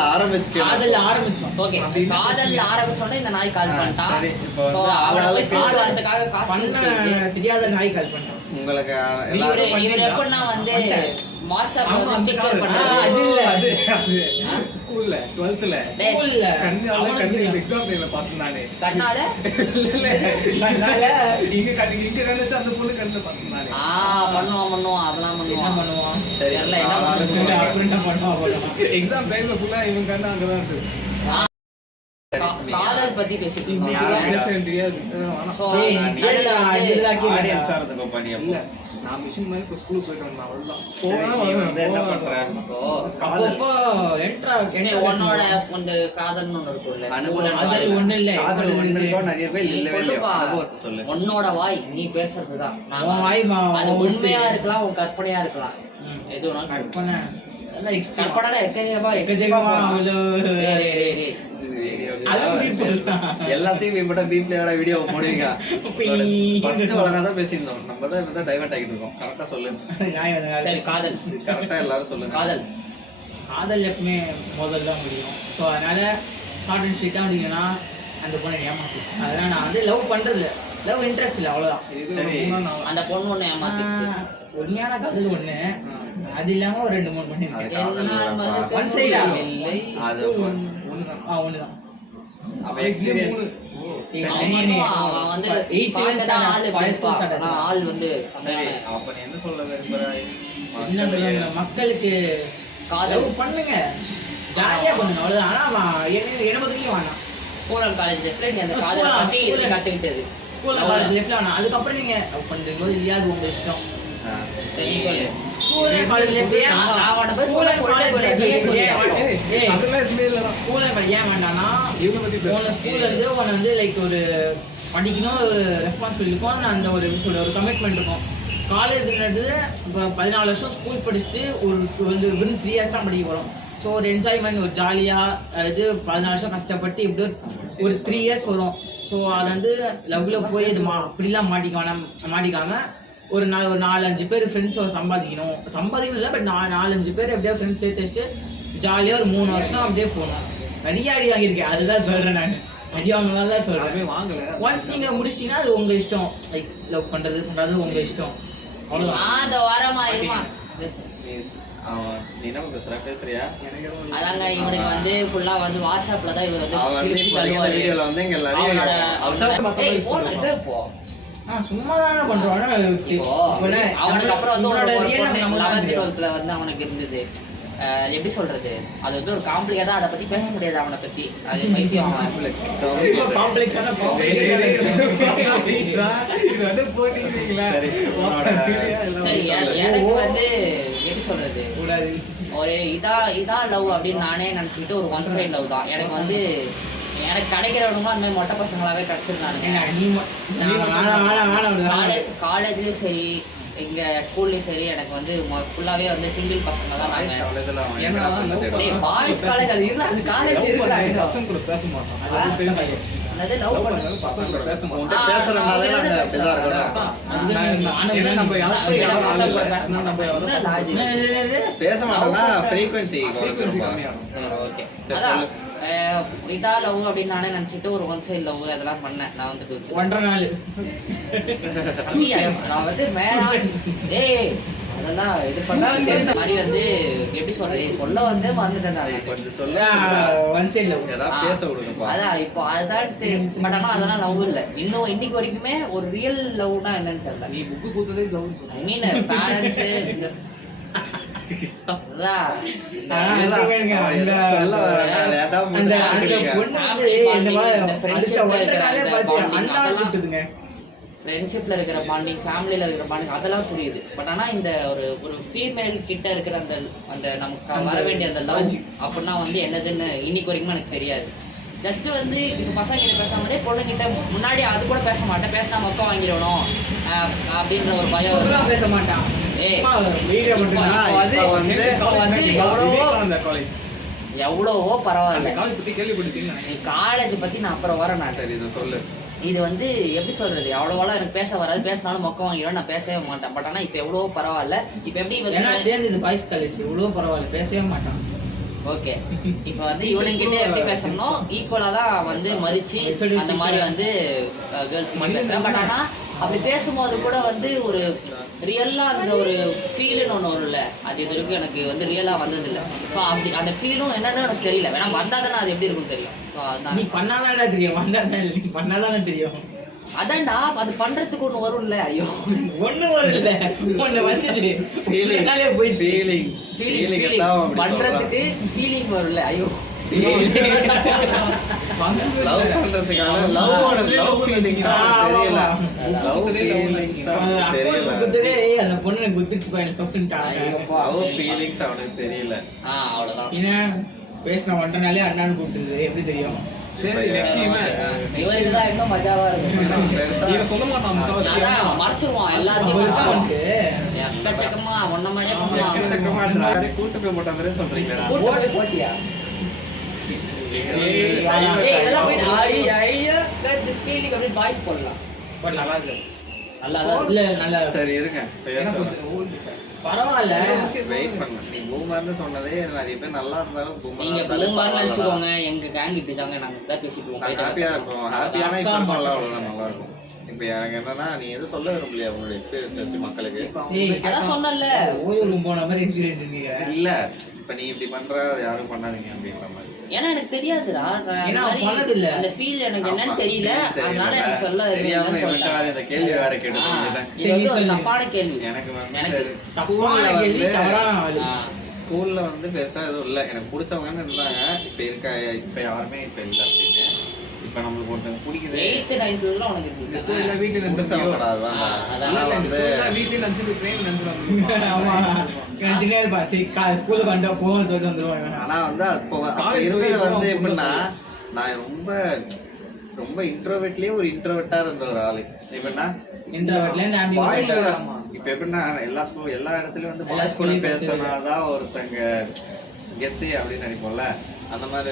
ஆரம்பிச்சோம். ஓகே, காதல்ல ஆரம்பிச்சோம்னா இந்த நாய் கால் பண்ணிட்டான். சரி, இப்போ வந்து ஆளாளுக்கு கால் வரதுக்காக காஸ்டியூம் தெரியாத நாய் கால் பண்ணிட்டான். உங்களுக்கு இவர் எப்படின்னா வந்து வாட்ஸ்அப்ல வந்து ஸ்டிக்கர் பண்றது. அது ஸ்கூல்ல 12th ஸ்கூல்ல கண்ணால எக்ஸாம் டைம்ல பார்த்தேன் நானே. கண்ணால இங்க கண்ணுச்சு அந்த பொண்ணு கண்ணுல பார்த்தேன் நானே. பண்ணுவான் அதெல்லாம் என்ன பண்ணுவான். பண்ணுவான்? தெரியல என்ன பண்ணுவான். எக்ஸாம் டைம்ல ஃபுல்லா இவன் கண்ணு அங்கதான் இருக்கு. காதல் பத்தி பேசிட்டு நீ இருக்கோம். யாரும் பேசவே தெரியாது. So, ஏய், அடுத்த வந்து ஆடியன்ஸா இருந்துக்கோப்பா நீ அப்போ. இல்ல, நான் மிஷின் மாதிரி இப்போ ஸ்கூலுக்கு போயிட்டு வந்தேன், அவ்வளவுதான். சரி, நீ வந்து என்ன பண்ற? இப்போ காதல். அப்பப்போ என்ட்ரா உன்னோட ಒಂದು காதல்னு ஒண்ணு இருக்கும்ல. அனுபவம். அது ஒண்ணு இல்ல. காதல் ஒண்ணு இருக்கோ, நிறைய பேர் நீ இல்லவே இல்லையோ. சொல்லுப்பா. அனுபவத்தை சொல்லு. உன்னோட வாய் நீ பேசுறதுதான். உன் வாய் அது உண்மையா இருக்கலாம், உன் கற்பனையா இருக்கலாம். எது வேணாலும் சொல்லு. கற்பனை எல்லாம் எக்ஸ்ட்ரா கற்பனை எக்கச்சக்கமா எக்கச்சக்கமா அவ்வளோ. டேய், டேய், டேய், டேய். அதுவும் beep பண்ணலாம். எல்லாத்தையும் இப்ப பீப்ல வீடியோ போடுவீங்க. ஃபர்ஸ்ட் வளர்ந்தாதான் பேசியிருந்தோம். நம்ம தான் இப்பதான் டைவர்ட் ஆகிட்டு இருக்கோம். கரெக்டா சொல்லு. நியாயம் அது. சரி, காதல். கரெக்டா எல்லாரும் சொல்லுங்க. காதல் காதல் எப்பவுமே முதல்ல தான் முடியும். ஸோ அதனால ஷார்ட் அண்ட் ஸ்வீட்டாக முடியும்னா அந்த பொண்ணை ஏமாத்திச்சு. அதனால் நான் வந்து லவ் பண்ணுறது லவ் இன்ட்ரெஸ்ட் இல்லை, அவ்வளோதான். இது சரி. ஒரு 3 நாள் அந்த பொண்ணு ஒண்ணு ஏமாத்திச்சு. உண்மையான காதல் ஒன்று, அது இல்லாமல் ஒரு 2-3 பண்ணியிருக்கேன். அது காதல் என்னால் இல்லப்பா. மறுக்க One side ஆ? முடியவில்லை. அது ஒண்ணுதான். ஒன்று தான். அப்ப இதுலயே experience. 3. ஓ, அவன் வந்து Eighth பார்க்கறதா standard, ஆளு high பேசுவா. school standard. ஆனா ஆள் வந்து சரி, செம்மையான அப்ப நீ என்ன சொல்ல விரும்புறாய்? என்ன சொல்லுவாங்க, மக்களுக்கு காதல். லவ் பண்ணுங்க, ஜாலியாக பண்ணுங்க, அவ்வளோதான். ஆனால் என்ன பத்திரிக்கையும் வேணாம். ஸ்கூல் அண்ட் காலேஜ் லைஃப்ல நீ அந்த School காதலை ஆ, பத்தி school ஆ. கத்துக்கிட்டது. ஸ்கூலில் காலேஜ் லைஃப்பில் வேணாம். அதுக்கப்புறம் நீங்கள் லவ் பண்ணுறீங்களோ இல்லையா, அது உங்கள் இஷ்டம். ஆ. சரி, சொல்லு. ஸ்கூல் அண்ட் காலேஜ் லைஃப்ல நான் உன்னை போய் ஸ்கூல் அண்ட் காலேஜ் லைஃப்ல ஏய், அதெல்லாம் எதுவுமே இல்லடா. ஸ்கூல் ஏன் வேண்டாம்னா, இவனை பத்தி பேசு. உன்னை ஸ்கூல்ல இருந்து உன்னை வந்து லைக் ஒரு படிக்கணும், ஒரு ரெஸ்பான்சிபிலிட்டி இருக்கும், அந்த ஒரு ஒரு கமிட்மெண்ட் இருக்கும். காலேஜ்ன்றது இப்போ 14 வருஷம் ஸ்கூல் படிச்சுட்டு ஒரு 3 இயர்ஸ் தான் படிக்க போகிறோம். ஸோ ஒரு என்ஜாய்மெண்ட், ஒரு ஜாலியாக இது 14 வருஷம் கஷ்டப்பட்டு இப்படி ஒரு 3 இயர்ஸ் வரும். ஸோ அது வந்து லவ்வில் போய் இது அப்படிலாம் மாட்டிக்காமல் ஒரு 4-5 பேர் ஃப்ரெண்ட்ஸை சம்பாதிக்கணும் இல்லை, பட் 4-5 பேர் எப்படியா ஃப்ரெண்ட்ஸ் சேர்த்து வச்சுட்டு ஜாலியாக ஒரு 3 வருஷம் அப்படியே போகணும். நிறைய அடி வாங்கியிருக்கேன், அதுதான் சொல்கிறேன். நான் அடி வாங்கினால சொல்கிறேன். யாருமே வாங்கல. ஒன்ஸ் நீங்கள் முடிச்சிட்டிங்கன்னா அது உங்கள் இஷ்டம். லைக் லவ் பண்ணுறது உங்கள் இஷ்டம், அவ்வளோதான். அந்த வாரமா இருமா. நீ என்ன பேசுறியா? எனக்கு எதுவும் அதாங்க இவனுக்கு வந்து ஃபுல்லா வந்து வாட்ஸ்அப்ல தான் இவர் அவன் வந்து வந்து இப்ப இந்த வீடியோல வந்து இங்க எல்லாரையும் ஏய் போன் எடுத்து போ. சும்மா தானே பண்ணுறோம். இப்போ அவனுக்கு அப்புறம் வந்து ஒரு பொண்ணு 11th 12th வந்து அவனுக்கு இருந்தது. எப்படி சொல்றது, அது வந்து ஒரு காம்ப்ளிகேட்டா, அதை பத்தி பேச முடியாது அவனை பத்தி. அது பைத்தியம் அவன். காம்ப்ளெக்ஸான இது வந்து போட்டீங்களா? சரி, சரி, எனக்கு வந்து எப்படி சொல்றது, கூடாது. ஒரு இதான் லவ் அப்படின்னு நானே நினச்சிக்கிட்டு ஒரு ஒன் சைட் லவ் தான். எனக்கு வந்து எனக்கு கிடைக்கிறவனுங்க அந்த மாதிரி மொட்டை பசங்களாவே கிடைச்சிருந்தானுங்க. காலேஜ்லேயும் சரி எங்க ஸ்கூல்லையும் சரி எனக்கு வந்து ஃபுல்லாகவே வந்து சிங்கிள் பசங்க தான் நாங்கள். பாய்ஸ் காலேஜ் அது இருந்தால் அந்த காலேஜ் பசங்க கூட பேச மாட்டோம். அது பெரிய காலேஜ். அதாவது லவ் பண்ணுறது பசங்க கூட பேச மாட்டோம். பேசுறதுனால அப்படிதான் ஏன்னா நம்ம யாரும் பேசணும், நம்ம யாரும் பேச மாட்டோம்னா ஃப்ரீக்வன்சி கம்மியாகும். ஓகே. அதான் இதா லவ் அப்படின்னு நானே நினச்சிட்டு ஒரு ஒன் சைட் லவ் அதெல்லாம் பண்ணேன். நான் வந்து 1.5 நாள் நான் வந்து ஏய் அதெல்லாம் இது பண்ண மாதிரி வந்து எப்படி சொல்ல வந்து மறந்துட்டேன் நான். கொஞ்சம் சொல்ல ஒன் சைட் லவ். ஏதாவது பேச விடுங்கப்பா. அதான் இப்போ அதுதான் பட் ஆனால் அதெல்லாம் லவ் இல்லை. இன்னைக்கு வரைக்குமே ஒரு ரியல் லவ்னா என்னன்னு தெரியல. நீ புக்கு கொடுத்ததே லவ் சொல்லு. ஐ மீன் பேரண்ட்ஸு இந்த ஃப்ரெண்ட்ஷிப்ல இருக்கிற பாண்டிங், ஃபேமிலியில இருக்கிற பாண்டிங் அதெல்லாம் புரியுது. பட் ஆனா இந்த ஒரு ஃபீமேல் கிட்ட இருக்கிற அந்த அந்த நமக்கு வர வேண்டிய அந்த லவ் அப்படின்னா வந்து என்னதுன்னு இன்னைக்கு வரைக்கும் எனக்கு தெரியாது. ஜஸ்ட் வந்து இப்போ பசங்க கிட்ட பேசாமலே பொண்ணுங்கிட்ட முன்னாடி அது கூட பேச மாட்டேன், பேசினா மொக்க வாங்கிடணும் அப்படின்ற ஒரு பயம். பேச மாட்டான். எவ்வளவோ பரவாயில்ல. காலேஜ் பத்தி கேள்விப்பட்டீங்க. காலேஜ் பத்தி நான் அப்புறம் வரேன். நான் சரி, இதை சொல்லு. இது வந்து எப்படி சொல்றது, அவ்வளோவெல்லாம் எனக்கு பேச வராது, பேசினாலும் மொக்க வாங்கிடும், நான் பேசவே மாட்டேன். பட் ஆனால் இப்போ எவ்வளோ பரவாயில்ல. இப்போ எப்படி சேர்ந்து இது பாய்ஸ் காலேஜ் எவ்வளோ பரவாயில்ல, பேசவே மாட்டான். ஓகே. இப்போ வந்து இவனுங்கிட்ட எப்படி பேசணும் ஈக்குவலாக தான் வந்து மதிச்சு அந்த மாதிரி வந்து கேர்ள்ஸ் மாதிரி பேசுகிறேன். பட் ஆனால் அப்படி பேசும்போது கூட வந்து ஒரு ரியலாக அந்த ஒரு ஃபீலுன்னு ஒன்று வரும்ல, அது இது வரைக்கும் எனக்கு வந்து ரியலாக வந்ததில்லை. ஸோ அப்படி அந்த ஃபீலும் என்னன்னு எனக்கு தெரியல. வேணா வந்தால் தானே அது எப்படி இருக்கும் தெரியும். ஸோ அதுதான் நீ பண்ணாதானே தெரியும், வந்தாதான் நீ பண்ணாதானே தெரியும். அதான்டா அது பண்றதுக்கு ஒண்ணு வரும்ல. ஐயோ ஒண்ணு வரும் இல்ல, ஒண்ணு வந்துச்சு போய் ஃபீலிங் பண்றதுக்கு ஃபீலிங் வரும்ல. ஐயோ லவ் பண்றதுக்கான லவ் ஃபீலிங்ஸ் தெரியல. லவ் ஃபீலிங்ஸ் குத்துதே அந்த பொண்ணு எனக்கு குத்துச்சு பண்ணிட்டாங்க. லவ் ஃபீலிங்ஸ் அவனுக்கு தெரியல. அவ்வளவுதான். என்ன பேசின ஒன்றனாலே அண்ணான்னு கூப்பிட்டுது எப்படி தெரியும்? சரி நெக்ஸ்ட் டைம் இவருக்கு தான் இன்னும் மஜாவா இருக்கும். நீங்க சொல்ல மாட்டான் அதான் மறைச்சிருவான் எல்லாத்தையும். எக்கச்சக்கமா ஒன்ன மாதிரியே பண்ணுவான். கூட்டு போய் போட்ட மாதிரி சொல்றீங்களா? கூட்டு போய் போட்டியா? இதெல்லாம் போயிட்டு ஐயோ திஸ் ஃபீலிங் அப்படி வாய்ஸ் போடலாம். பட் நல்லா இருக்கு. நல்லா தான் இல்ல நல்லா சரி இருங்க பேசுறேன். பரவாயில்ல. வெயிட் பண்ணு. நீ பூமர்னு சொன்னதே நிறைய பேர் நல்லா இருந்தாலும் நீங்க பூமர்னு நினைச்சுக்கோங்க. எங்க கேங் இப்படி தாங்க நாங்க தான் பேசிட்டு இருக்கோம். ஹாப்பியா இருப்போம். ஹாப்பியானா இப்ப நல்லா அவ்வளவுதான் நல்லா இருக்கும். இப்ப எனக்கு என்னன்னா நீ எதுவும் சொல்ல விரும்பலையா உங்களோட எக்ஸ்பீரியன்ஸ் வச்சு மக்களுக்கு? அதான் சொன்னல ஓய்வு ரூம் போன மாதிரி எக்ஸ்பீரியன்ஸ் இருக்கீங்க. இல்ல இப்ப நீ இப்படி பண்ற யாரும் பண்ணாதீங்க அப்படின்ற மாதிரி. ஏன்னா எனக்கு தெரியாதுடா. ஏன்னா பண்ணது இல்ல. அந்த ஃபீல் எனக்கு என்னன்னு தெரியல. அதனால எனக்கு சொல்ல தெரியாம இந்த கேள்வி வேற கேட்டுட்டேன். இது வந்து ஒரு தப்பான கேள்வி. எனக்கு தப்பான கேள்வி தவறான ஆளு. ஸ்கூல்ல வந்து பெருசா எதுவும் இல்ல. எனக்கு பிடிச்சவங்கன்னு இருந்தாங்க. இப்ப யாருமே இப்ப இல்ல அப்படின்னு. இப்ப நம்மளுக்கு ஒருத்தங்க பிடிக்குது. 8th 9th ல உனக்கு இருக்கு. ஸ்கூல்ல வீட்ல நினைச்சிருக்கோம். அதான் வந்து வீட்ல நினைச்சிட்டு ட்ரெயின் நினைச்சிருக்கோம். ஆமா. கண்டினியூ இருப்பா. சரி ஸ்கூலுக்கு வந்தா போன்னு சொல்லிட்டு வந்துருவாங்க. ஆனா வந்து அப்போ இருக்கிறது வந்து எப்படின்னா நான் ரொம்ப இன்ட்ரோவெட்லயே ஒரு இன்ட்ரோவெட்டா இருந்த ஒரு ஆளு. எப்படின்னா இன்ட்ரோவெட்ல இருந்து இப்ப எப்படின்னா எல்லா இடத்துலயும் வந்து பாய்ஸ் கூட பேசினாதான் ஒருத்தங்க கெத்து அப்படின்னு நினைப்போம்ல. அந்த மாதிரி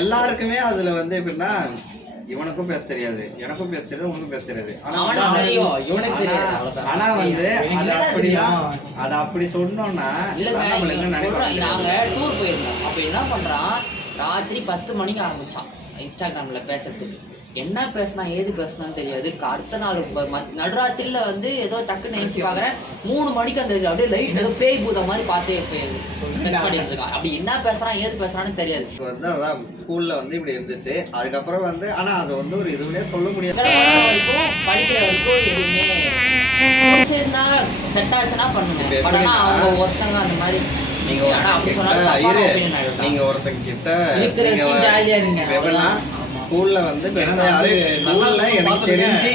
எல்லாருக்குமே அதுல வந்து எப்படின்னா இவனுக்கும் பேச தெரியாது, எனக்கும் பேச தெரியாது, உனக்கும் பேச தெரியாது. ஆனா வந்து அது அப்படி சொன்னோம்னா நாங்க டூர் போயிருந்தோம். அப்ப என்ன பண்றான், ராத்திரி 10 மணிக்கு ஆரம்பிச்சான் இன்ஸ்டாகிராம்ல பேசுறதுக்கு. என்ன பேசினா ஏது பேசினான்னு தெரியாது. அடுத்த நாள் நடுராத்திரில வந்து ஏதோ டக்குன்னு நினைச்சு பாக்குறேன் 3 மணிக்கு அந்த அப்படியே லைட் ஏதோ பேய் பூத மாதிரி பார்த்தே பண்ணிட்டு இருக்கான். அப்படி என்ன பேசுறான் ஏது பேசுறான்னு தெரியாது. வந்து அதான் ஸ்கூல்ல வந்து இப்படி இருந்துச்சு. அதுக்கப்புறம் வந்து ஆனா அது வந்து ஒரு இதுவுமே சொல்ல முடியாது. படிக்கிற வரைக்கும் எதுவுமே பிடிச்சிருந்தா செட் ஆச்சுன்னா பண்ணுங்க. ஆனா அவங்க ஒருத்தங்க அந்த மாதிரி நீங்க ஒருத்தங்க கிட்ட எப்படின்னா ஸ்கூல்ல வந்து எனக்கு தெரிஞ்சு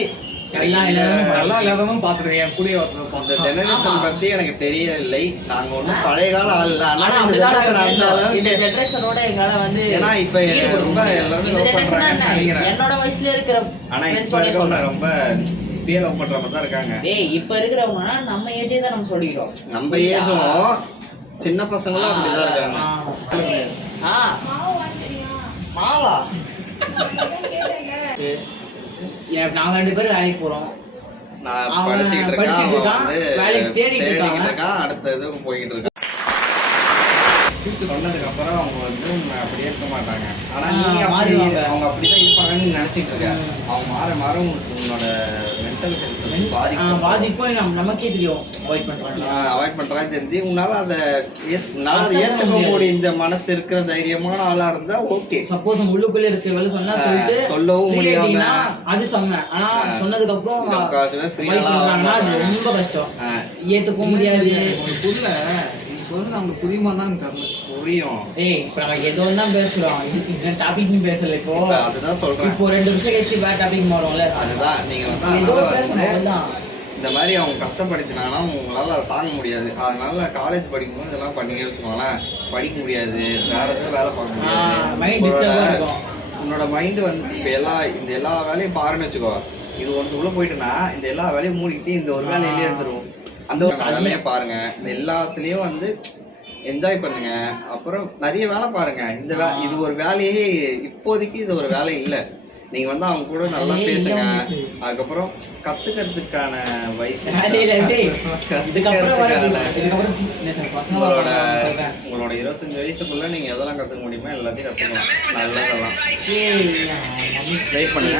நல்லா இல்லாதவங்க பாத்துருக்கேன். என் கூடயே அந்த ஜெனரேஷன் பத்தி எனக்கு தெரியவில்லை. நாங்க ஒன்றும் பழைய கால ஆள் இல்லை. ஆனா இந்த ஜெனரேஷனோட எங்களால வந்து ஏன்னா இப்ப ரொம்ப என்னோட வயசுல இருக்கிற ஆனா இப்ப இருக்கவங்க ரொம்ப இப்பயே லவ் பண்ற மாதிரி தான் இருக்காங்க. இப்ப இருக்கிறவங்கன்னா நம்ம ஏஜே தான் நம்ம சொல்லிக்கிறோம். நம்ம ஏஜும் சின்ன பசங்களும் அப்படிதான் இருக்காங்க. மாவா நாங்க 2 பேரும் வேலைக்கு போறோம். நான் படிச்சுக்கிட்டு இருக்கேன், வேலைக்கு தேடிட்டு இருக்கான், அடுத்த இதுக்கு போய்கிட்டு இருக்கான். சொன்னதுக்கு அப்புறம் அவங்க வந்து அப்படியே இருக்க மாட்டாங்க. ஆனா நீங்க அவங்க அப்படிதான் இருப்பாங்கன்னு நினைச்சிட்டு இருக்க. அவங்க மாற உன்னோட மென்டல் ஹெல்த் பாதிக்கும் நமக்கே தெரியும். அவாய்ட் பண்றாங்க தெரிஞ்சு உன்னால அதை ஏத்துக்க முடியும். இந்த மனசு இருக்கிற தைரியமான ஆளா இருந்தா ஓகே. சப்போஸ் உள்ளுக்குள்ள இருக்க வேலை சொன்னா சொல்லிட்டு சொல்லவும் முடியாம அது சொன்னேன். ஆனா சொன்னதுக்கு அப்புறம் அது ரொம்ப கஷ்டம். ஏத்துக்கவும் முடியாது. புரியல சொல்லுங்க. அவங்களுக்கு புரியுமா தான் தெரியல. புரியும். இப்ப நம்ம ஏதோ தான் பேசுறோம். இந்த டாபிக் பேசல. இப்போ அதுதான் சொல்றேன். இப்போ 2 நிமிஷம் கழிச்சு வேற டாபிக் மாறும்ல. அதுதான் நீங்க வந்து இந்த மாதிரி அவங்க கஷ்டப்படுத்தினாங்கன்னா உங்களால அதை தாங்க முடியாது. அதனால காலேஜ் படிக்கும்போது இதெல்லாம் பண்ணி வச்சுக்கோங்களேன். படிக்க முடியாது, வேற எதுவும் வேலை பார்க்க முடியாது. உன்னோட மைண்டு வந்து இப்போ எல்லா வேலையும் பாருன்னு வச்சுக்கோ. இது ஒன்று உள்ள போயிட்டுன்னா இந்த எல்லா வேலையும் மூடிக்கிட்டு இந்த ஒரு வேலையிலே இருந்துரும். அந்த ஒரு வேலையை பாருங்க. எல்லாத்துலயும் வந்து என்ஜாய் பண்ணுங்க. அப்புறம் நிறைய வேலை பாருங்க. இது ஒரு வேலையே இப்போதைக்கு இது ஒரு வேலை இல்லை. நீங்க வந்து அவங்க கூட நல்லா பேசுங்க. அதுக்கப்புறம் கத்துக்கிறதுக்கான வயசு உங்களோட 25 வயசுக்குள்ள நீங்க எதெல்லாம் கத்துக்க முடியுமோ எல்லாத்தையும் கத்துக்கலாம். நல்லதெல்லாம் ட்ரை பண்ணுங்க.